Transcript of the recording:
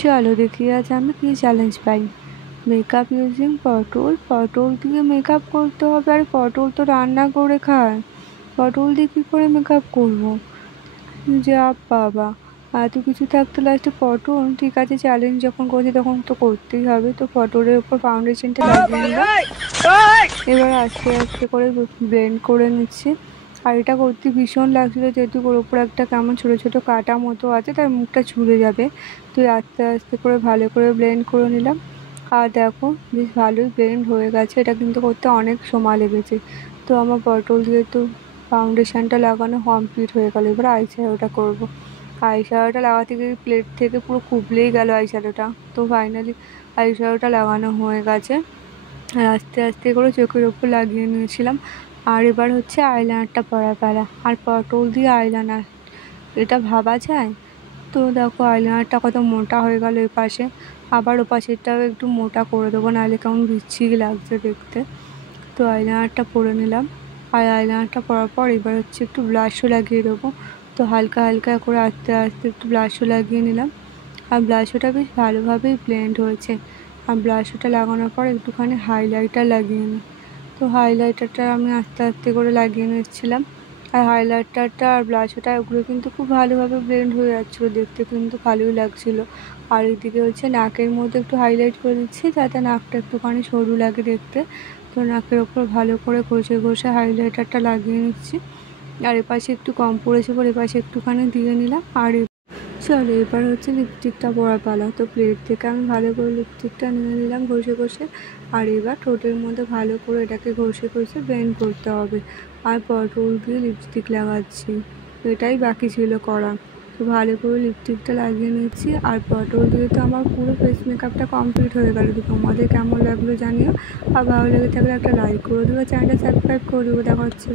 চলো দেখি আজ আমি কি চ্যালেঞ্জ পাই। মেকআপ ইউজিং পটল। পটল দিয়ে মেকআপ করতে হবে, আর পটল তো রান্না করে খায়, পটল দিয়ে কী করে মেকআপ করবো? যা বাবা, এত কিছু থাকতে লাস্টে পটল। ঠিক আছে, চ্যালেঞ্জ যখন করছি তখন তো করতেই হবে। তো পটলের ওপর ফাউন্ডেশনটা লাগিয়ে নিলাম। এবার আস্তে আস্তে করে ব্লেন্ড করে নিচ্ছি। আর এটা করতে ভীষণ লাগছিলো, যেহেতু ওর ওপর একটা কেমন ছোটো ছোটো কাটা মতো আছে, তার মুখটা ছুলে যাবে। তো আস্তে আস্তে করে ভালো করে ব্লেন্ড করে নিলাম। আর দেখো বেশ ভালোই ব্লেন্ড হয়ে গেছে। এটা কিন্তু করতে অনেক সময় লেগেছে। তো আমার পটল দিয়ে তো ফাউন্ডেশনটা লাগানো কমপ্লিট হয়ে গেলো। এবার আই শ্যাডোটা করবো। আই শ্যাডোটা লাগাতে গিয়ে প্লেট থেকে পুরো কুবলেই গেল আই শ্যাডোটা। তো ফাইনালি আই শ্যাডোটা লাগানো হয়ে গেছে। আর আস্তে আস্তে করে চোখের ওপর লাগিয়ে নিয়েছিলাম। আর এবার হচ্ছে আইলাইনারটা পরার পালা। আর পটল দিয়ে আইলাইনার, এটা ভাবা যায়? তো দেখো আইলাইনারটা কত মোটা হয়ে গেল এপাশে। আবার ওপাশেরটাও একটু মোটা করে দেবো, নাহলে কেমন বিচ্ছিরি লাগছে দেখতে। তো আইলাইনারটা পরে নিলাম। আর আইলাইনারটা পরার পর এবার হচ্ছে একটু ব্লাশও লাগিয়ে দেবো। তো হালকা হালকা করে আস্তে আস্তে একটু ব্লাশও লাগিয়ে নিলাম। আর ব্লাশটা বেশ ভালোভাবেই ব্লেন্ড হয়েছে। আর ব্লাশটা লাগানোর পর একটুখানি হাইলাইটার লাগিয়ে নিই। তো হাইলাইটারটা আমি আস্তে আস্তে করে লাগিয়ে নিচ্ছিলাম। আর হাইলাইটারটা আর ব্লাশটা ওগুলো কিন্তু খুব ভালোভাবে ব্লেন্ড হয়ে যাচ্ছিলো, দেখতে কিন্তু ভালোই লাগছিলো। আর এদিকে হচ্ছে নাকের মধ্যে একটু হাইলাইট করে দিচ্ছি, যাতে নাকটা একটুখানি সরু লাগে দেখতে। তো নাকের ওপর ভালো করে ঘষে ঘষে হাইলাইটারটা লাগিয়ে নিচ্ছি। আর এপাশে একটু কম পড়েছে বলে এপাশে একটুখানি দিয়ে নিলাম। আর চলো এবার হচ্ছে লিপস্টিকটা পরার পালা। তো প্লেট থেকে আমি ভালো করে লিপস্টিকটা নিয়ে নিলাম ঘষে ঘষে। আর এবার ঠোঁটের মধ্যে ভালো করে এটাকে ঘষে ঘষে ব্লেন্ড করতে হবে। আর পটল দিয়ে লিপস্টিক লাগাচ্ছি, এটাই বাকি ছিল করা। তো ভালো করে লিপস্টিকটা লাগিয়ে নিচ্ছি। আর পটল দিয়ে তো আমার পুরো ফেস মেকআপটা কমপ্লিট হয়ে গেল। তো তোমাদের কেমন লাগলো জানিও। আর ভালো লেগে থাকলে একটা লাইক করে দেবো, চ্যানেলটা সাবস্ক্রাইব করে দেবো। দেখা হচ্ছে।